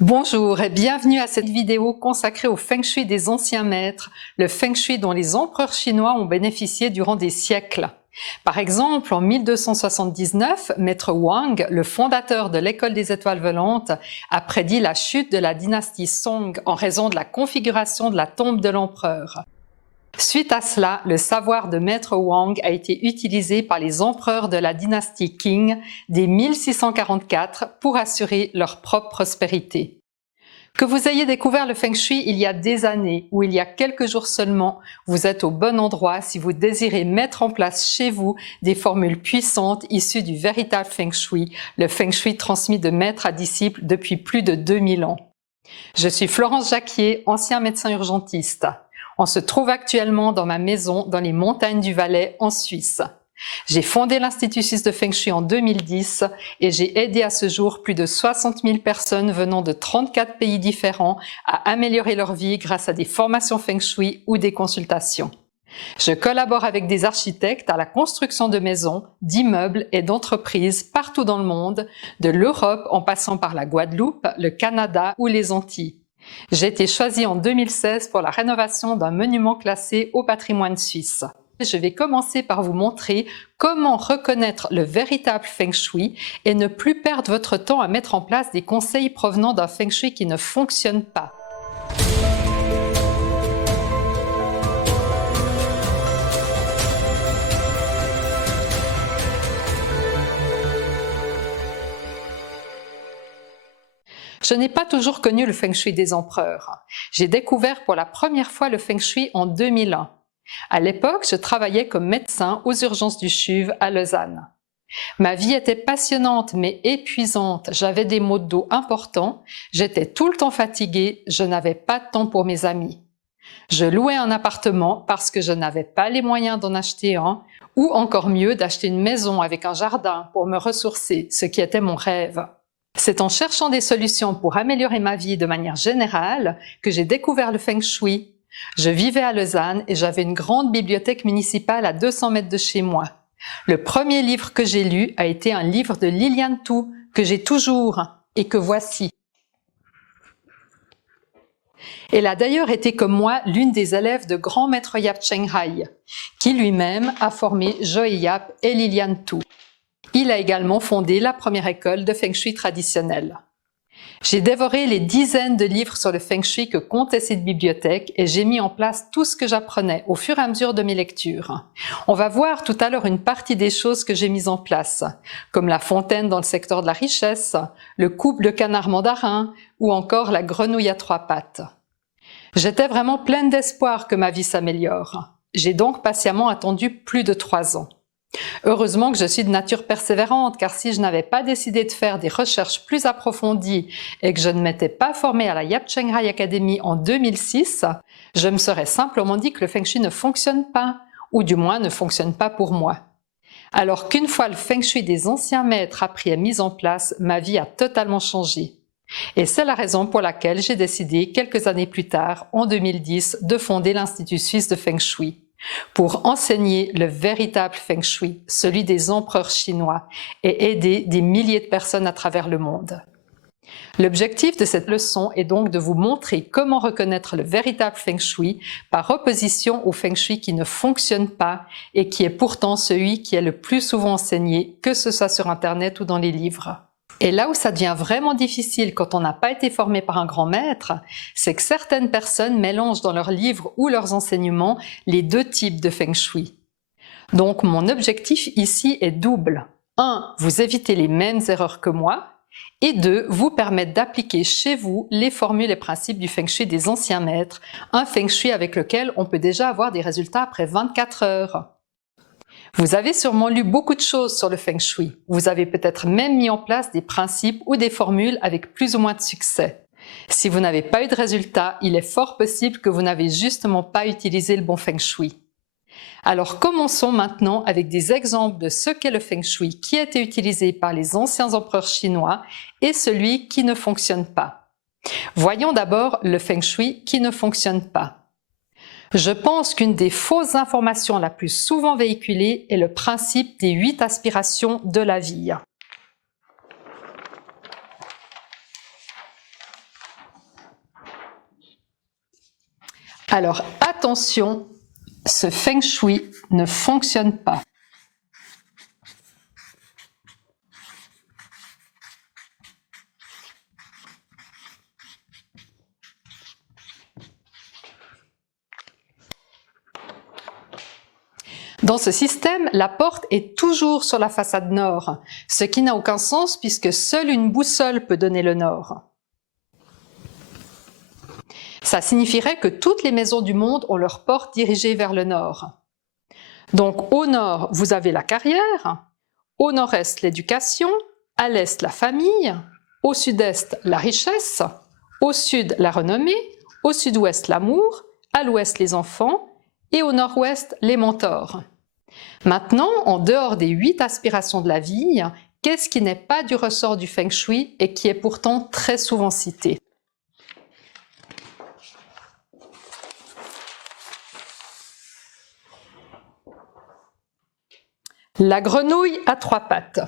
Bonjour et bienvenue à cette vidéo consacrée au Feng Shui des anciens maîtres, le Feng Shui dont les empereurs chinois ont bénéficié durant des siècles. Par exemple, en 1279, Maître Wang, le fondateur de l'école des étoiles volantes, a prédit la chute de la dynastie Song en raison de la configuration de la tombe de l'empereur. Suite à cela, le savoir de Maître Wang a été utilisé par les empereurs de la dynastie Qing dès 1644 pour assurer leur propre prospérité. Que vous ayez découvert le Feng Shui il y a des années ou il y a quelques jours seulement, vous êtes au bon endroit si vous désirez mettre en place chez vous des formules puissantes issues du véritable Feng Shui, le Feng Shui transmis de maître à disciple depuis plus de 2000 ans. Je suis Florence Jacquier, ancien médecin urgentiste. On se trouve actuellement dans ma maison dans les montagnes du Valais en Suisse. J'ai fondé l'Institut Suisse de Feng Shui en 2010 et j'ai aidé à ce jour plus de 60 000 personnes venant de 34 pays différents à améliorer leur vie grâce à des formations Feng Shui ou des consultations. Je collabore avec des architectes à la construction de maisons, d'immeubles et d'entreprises partout dans le monde, de l'Europe en passant par la Guadeloupe, le Canada ou les Antilles. J'ai été choisie en 2016 pour la rénovation d'un monument classé au patrimoine suisse. Je vais commencer par vous montrer comment reconnaître le véritable Feng Shui et ne plus perdre votre temps à mettre en place des conseils provenant d'un Feng Shui qui ne fonctionne pas. Je n'ai pas toujours connu le Feng Shui des empereurs. J'ai découvert pour la première fois le Feng Shui en 2001. À l'époque, je travaillais comme médecin aux urgences du CHUV à Lausanne. Ma vie était passionnante mais épuisante, j'avais des maux de dos importants, j'étais tout le temps fatiguée, je n'avais pas de temps pour mes amis. Je louais un appartement parce que je n'avais pas les moyens d'en acheter un, ou encore mieux d'acheter une maison avec un jardin pour me ressourcer, ce qui était mon rêve. C'est en cherchant des solutions pour améliorer ma vie de manière générale que j'ai découvert le Feng Shui. Je vivais à Lausanne et j'avais une grande bibliothèque municipale à 200 mètres de chez moi. Le premier livre que j'ai lu a été un livre de Liliane Tu, que j'ai toujours et que voici. Elle a d'ailleurs été comme moi l'une des élèves de grand maître Yap Cheng Hai, qui lui-même a formé Joey Yap et Liliane Tu. Il a également fondé la première école de Feng Shui traditionnelle. J'ai dévoré les dizaines de livres sur le Feng Shui que comptait cette bibliothèque et j'ai mis en place tout ce que j'apprenais au fur et à mesure de mes lectures. On va voir tout à l'heure une partie des choses que j'ai mises en place, comme la fontaine dans le secteur de la richesse, le couple de canard mandarin ou encore la grenouille à 3 pattes. J'étais vraiment pleine d'espoir que ma vie s'améliore. J'ai donc patiemment attendu plus de 3 ans. Heureusement que je suis de nature persévérante, car si je n'avais pas décidé de faire des recherches plus approfondies et que je ne m'étais pas formée à la Yap Cheng Hai Academy en 2006, je me serais simplement dit que le Feng Shui ne fonctionne pas, ou du moins ne fonctionne pas pour moi. Alors qu'une fois le Feng Shui des anciens maîtres appris et mis en place, ma vie a totalement changé. Et c'est la raison pour laquelle j'ai décidé, quelques années plus tard, en 2010, de fonder l'Institut Suisse de Feng Shui, pour enseigner le véritable Feng Shui, celui des empereurs chinois, et aider des milliers de personnes à travers le monde. L'objectif de cette leçon est donc de vous montrer comment reconnaître le véritable Feng Shui par opposition au Feng Shui qui ne fonctionne pas et qui est pourtant celui qui est le plus souvent enseigné, que ce soit sur Internet ou dans les livres. Et là où ça devient vraiment difficile quand on n'a pas été formé par un grand maître, c'est que certaines personnes mélangent dans leurs livres ou leurs enseignements les deux types de Feng Shui. Donc mon objectif ici est double. 1. Vous éviter les mêmes erreurs que moi. Et 2. Vous permettre d'appliquer chez vous les formules et principes du Feng Shui des anciens maîtres, un Feng Shui avec lequel on peut déjà avoir des résultats après 24 heures. Vous avez sûrement lu beaucoup de choses sur le Feng Shui. Vous avez peut-être même mis en place des principes ou des formules avec plus ou moins de succès. Si vous n'avez pas eu de résultat, il est fort possible que vous n'avez justement pas utilisé le bon Feng Shui. Alors commençons maintenant avec des exemples de ce qu'est le Feng Shui qui a été utilisé par les anciens empereurs chinois et celui qui ne fonctionne pas. Voyons d'abord le Feng Shui qui ne fonctionne pas. Je pense qu'une des fausses informations la plus souvent véhiculée est le principe des 8 aspirations de la vie. Alors attention, ce feng shui ne fonctionne pas. Dans ce système, la porte est toujours sur la façade nord, ce qui n'a aucun sens puisque seule une boussole peut donner le nord. Ça signifierait que toutes les maisons du monde ont leur porte dirigée vers le nord. Donc au nord, vous avez la carrière, au nord-est l'éducation, à l'est la famille, au sud-est la richesse, au sud la renommée, au sud-ouest l'amour, à l'ouest les enfants et au nord-ouest les mentors. Maintenant, en dehors des 8 aspirations de la vie, qu'est-ce qui n'est pas du ressort du feng shui et qui est pourtant très souvent cité? La grenouille à 3 pattes.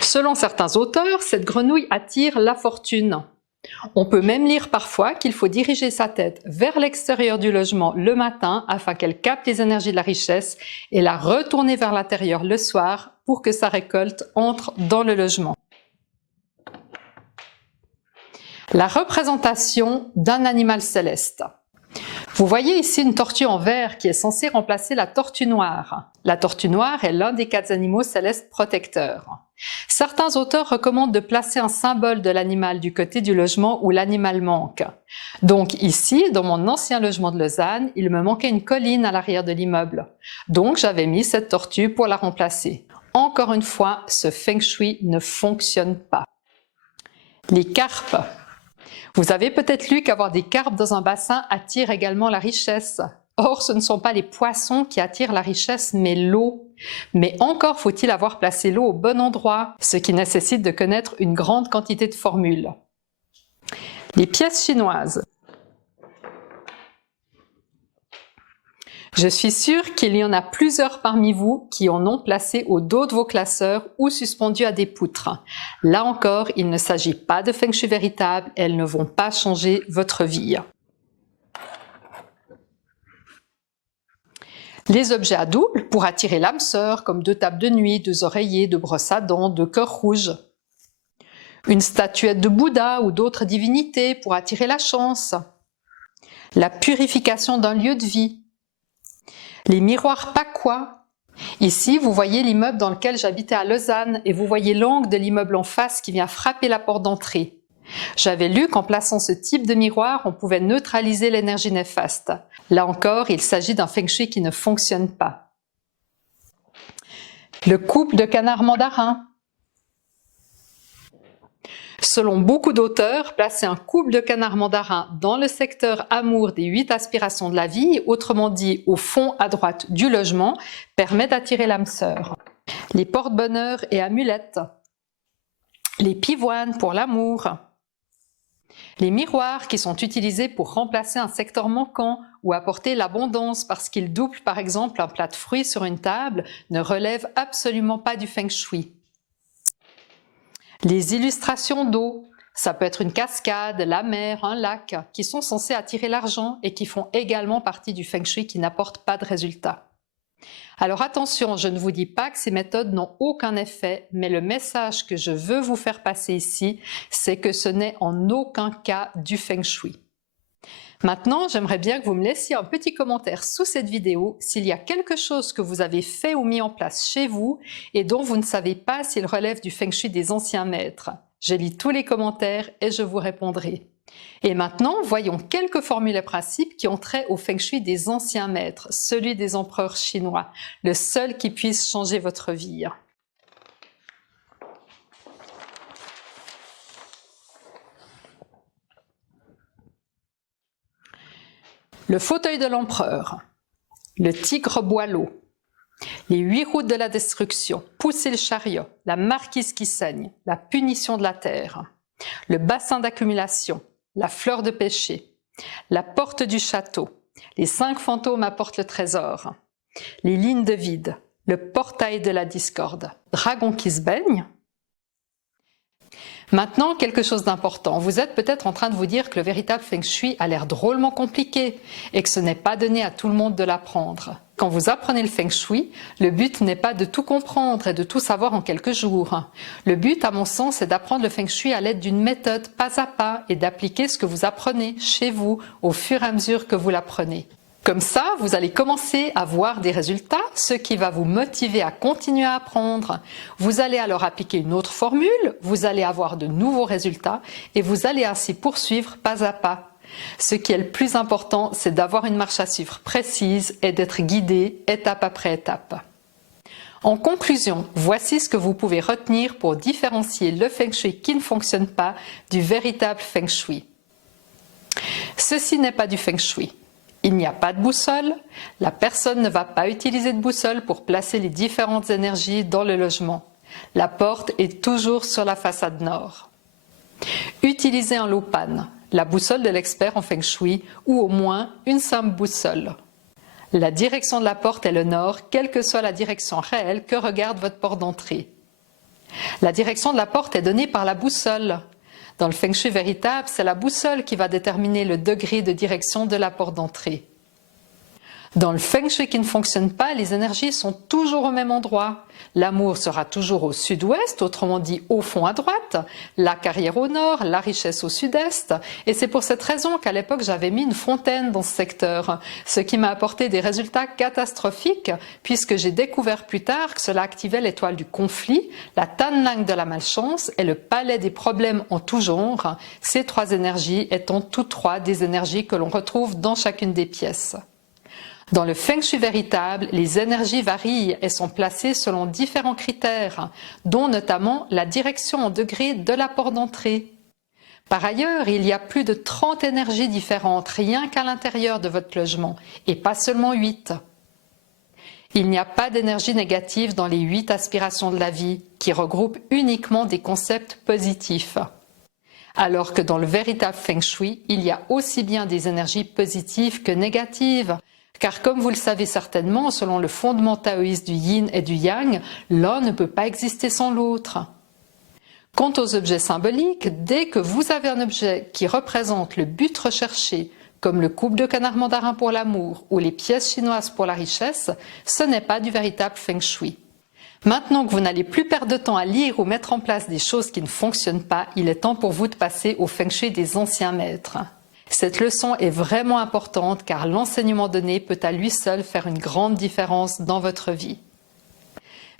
Selon certains auteurs, cette grenouille attire la fortune. On peut même lire parfois qu'il faut diriger sa tête vers l'extérieur du logement le matin afin qu'elle capte les énergies de la richesse et la retourner vers l'intérieur le soir pour que sa récolte entre dans le logement. La représentation d'un animal céleste. Vous voyez ici une tortue en verre qui est censée remplacer la tortue noire. La tortue noire est l'un des 4 animaux célestes protecteurs. Certains auteurs recommandent de placer un symbole de l'animal du côté du logement où l'animal manque. Donc ici, dans mon ancien logement de Lausanne, il me manquait une colline à l'arrière de l'immeuble. Donc j'avais mis cette tortue pour la remplacer. Encore une fois, ce feng shui ne fonctionne pas. Les carpes. Vous avez peut-être lu qu'avoir des carpes dans un bassin attire également la richesse. Or, ce ne sont pas les poissons qui attirent la richesse, mais l'eau. Mais encore faut-il avoir placé l'eau au bon endroit, ce qui nécessite de connaître une grande quantité de formules. Les pièces chinoises. Je suis sûre qu'il y en a plusieurs parmi vous qui en ont placé au dos de vos classeurs ou suspendu à des poutres. Là encore, il ne s'agit pas de feng shui véritable, elles ne vont pas changer votre vie. Les objets à double pour attirer l'âme sœur, comme 2 tables de nuit, 2 oreillers, 2 brosses à dents, 2 cœurs rouges. Une statuette de Bouddha ou d'autres divinités pour attirer la chance. La purification d'un lieu de vie. Les miroirs Pakwa. Ici, vous voyez l'immeuble dans lequel j'habitais à Lausanne et vous voyez l'angle de l'immeuble en face qui vient frapper la porte d'entrée. J'avais lu qu'en plaçant ce type de miroir, on pouvait neutraliser l'énergie néfaste. Là encore, il s'agit d'un feng shui qui ne fonctionne pas. Le couple de canards mandarins. Selon beaucoup d'auteurs, placer un couple de canards mandarins dans le secteur amour des 8 aspirations de la vie, autrement dit au fond à droite du logement, permet d'attirer l'âme sœur. Les porte-bonheur et amulettes. Les pivoines pour l'amour. Les miroirs qui sont utilisés pour remplacer un secteur manquant ou apporter l'abondance parce qu'ils doublent par exemple un plat de fruits sur une table ne relèvent absolument pas du feng shui. Les illustrations d'eau, ça peut être une cascade, la mer, un lac, qui sont censés attirer l'argent et qui font également partie du feng shui qui n'apportent pas de résultats. Alors attention, je ne vous dis pas que ces méthodes n'ont aucun effet, mais le message que je veux vous faire passer ici, c'est que ce n'est en aucun cas du feng shui. Maintenant, j'aimerais bien que vous me laissiez un petit commentaire sous cette vidéo s'il y a quelque chose que vous avez fait ou mis en place chez vous et dont vous ne savez pas s'il relève du feng shui des anciens maîtres. Je lis tous les commentaires et je vous répondrai. Et maintenant, voyons quelques formules et principes qui ont trait au feng shui des anciens maîtres, celui des empereurs chinois, le seul qui puisse changer votre vie. Le fauteuil de l'empereur, le tigre boileau, les 8 routes de la destruction, pousser le chariot, la marquise qui saigne, la punition de la terre, le bassin d'accumulation, la fleur de péché, la porte du château, les 5 fantômes apportent le trésor, les lignes de vide, le portail de la discorde, dragon qui se baigne, Maintenant, quelque chose d'important. Vous êtes peut-être en train de vous dire que le véritable Feng Shui a l'air drôlement compliqué et que ce n'est pas donné à tout le monde de l'apprendre. Quand vous apprenez le Feng Shui, le but n'est pas de tout comprendre et de tout savoir en quelques jours. Le but, à mon sens, est d'apprendre le Feng Shui à l'aide d'une méthode pas à pas et d'appliquer ce que vous apprenez chez vous au fur et à mesure que vous l'apprenez. Comme ça, vous allez commencer à voir des résultats, ce qui va vous motiver à continuer à apprendre. Vous allez alors appliquer une autre formule, vous allez avoir de nouveaux résultats et vous allez ainsi poursuivre pas à pas. Ce qui est le plus important, c'est d'avoir une marche à suivre précise et d'être guidé étape après étape. En conclusion, voici ce que vous pouvez retenir pour différencier le Feng Shui qui ne fonctionne pas du véritable Feng Shui. Ceci n'est pas du Feng Shui. Il n'y a pas de boussole, la personne ne va pas utiliser de boussole pour placer les différentes énergies dans le logement. La porte est toujours sur la façade nord. Utilisez un lopan, la boussole de l'expert en Feng Shui ou au moins une simple boussole. La direction de la porte est le nord, quelle que soit la direction réelle que regarde votre porte d'entrée. La direction de la porte est donnée par la boussole. Dans le Feng Shui véritable, c'est la boussole qui va déterminer le degré de direction de la porte d'entrée. Dans le Feng Shui qui ne fonctionne pas, les énergies sont toujours au même endroit. L'amour sera toujours au sud-ouest, autrement dit au fond à droite, la carrière au nord, la richesse au sud-est. Et c'est pour cette raison qu'à l'époque j'avais mis une fontaine dans ce secteur, ce qui m'a apporté des résultats catastrophiques puisque j'ai découvert plus tard que cela activait l'étoile du conflit, la Tanlang de la malchance et le palais des problèmes en tout genre, ces trois énergies étant toutes trois des énergies que l'on retrouve dans chacune des pièces. Dans le Feng Shui véritable, les énergies varient et sont placées selon différents critères, dont notamment la direction en degrés de la porte d'entrée. Par ailleurs, il y a plus de 30 énergies différentes rien qu'à l'intérieur de votre logement, et pas seulement 8. Il n'y a pas d'énergie négative dans les 8 aspirations de la vie, qui regroupent uniquement des concepts positifs. Alors que dans le véritable Feng Shui, il y a aussi bien des énergies positives que négatives, car comme vous le savez certainement, selon le fondement taoïste du yin et du yang, l'un ne peut pas exister sans l'autre. Quant aux objets symboliques, dès que vous avez un objet qui représente le but recherché, comme le couple de canard mandarin pour l'amour ou les pièces chinoises pour la richesse, ce n'est pas du véritable Feng Shui. Maintenant que vous n'allez plus perdre de temps à lire ou mettre en place des choses qui ne fonctionnent pas, il est temps pour vous de passer au Feng Shui des anciens maîtres. Cette leçon est vraiment importante car l'enseignement donné peut à lui seul faire une grande différence dans votre vie.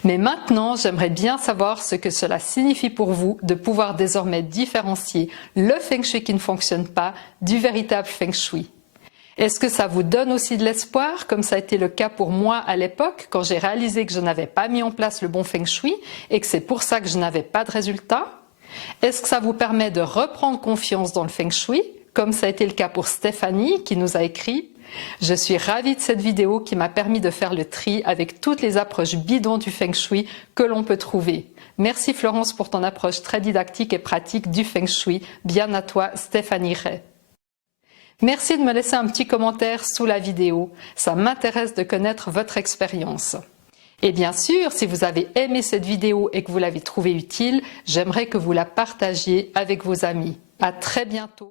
Mais maintenant, j'aimerais bien savoir ce que cela signifie pour vous de pouvoir désormais différencier le Feng Shui qui ne fonctionne pas du véritable Feng Shui. Est-ce que ça vous donne aussi de l'espoir, comme ça a été le cas pour moi à l'époque, quand j'ai réalisé que je n'avais pas mis en place le bon Feng Shui et que c'est pour ça que je n'avais pas de résultat? Est-ce que ça vous permet de reprendre confiance dans le Feng Shui, comme ça a été le cas pour Stéphanie qui nous a écrit? Je suis ravie de cette vidéo qui m'a permis de faire le tri avec toutes les approches bidons du Feng Shui que l'on peut trouver. Merci Florence pour ton approche très didactique et pratique du Feng Shui. Bien à toi Stéphanie Ray. Merci de me laisser un petit commentaire sous la vidéo. Ça m'intéresse de connaître votre expérience. Et bien sûr, si vous avez aimé cette vidéo et que vous l'avez trouvée utile, j'aimerais que vous la partagiez avec vos amis. À très bientôt.